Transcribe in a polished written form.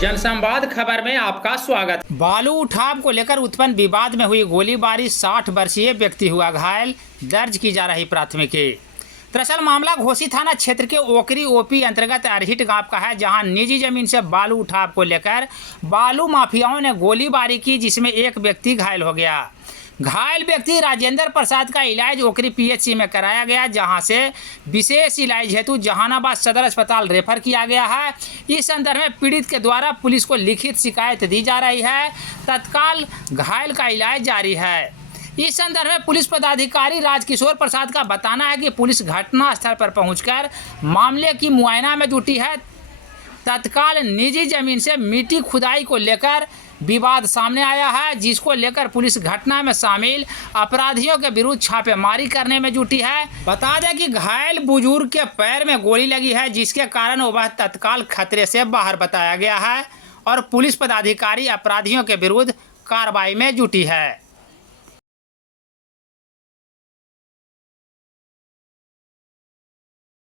जनसंवाद खबर में आपका स्वागत। बालू उठाव को लेकर उत्पन्न विवाद में हुई गोलीबारी 60 वर्षीय व्यक्ति हुआ घायल, दर्ज की जा रही प्राथमिकी। दरअसल मामला घोसी थाना क्षेत्र के ओकरी ओपी अंतर्गत अरहिट गांव का है, जहां निजी जमीन से बालू उठाव को लेकर बालू माफियाओं ने गोलीबारी की, जिसमें एक व्यक्ति घायल हो गया। घायल व्यक्ति राजेंद्र प्रसाद का इलाज ओकरी पीएचसी में कराया गया, जहां से विशेष इलाज हेतु जहानाबाद सदर अस्पताल रेफर किया गया है। इस संदर्भ में पीड़ित के द्वारा पुलिस को लिखित शिकायत दी जा रही है। तत्काल घायल का इलाज जारी है। इस संदर्भ में पुलिस पदाधिकारी राजकिशोर प्रसाद का बताना है कि पुलिस घटना स्थल पर पहुंचकर मामले की मुआयना में जुटी है। तत्काल निजी जमीन से मिट्टी खुदाई को लेकर विवाद सामने आया है, जिसको लेकर पुलिस घटना में शामिल अपराधियों के विरुद्ध छापेमारी करने में जुटी है। बता दें कि घायल बुजुर्ग के पैर में गोली लगी है, जिसके कारण वह तत्काल खतरे से बाहर बताया गया है और पुलिस पदाधिकारी अपराधियों के विरुद्ध कार्रवाई में जुटी है।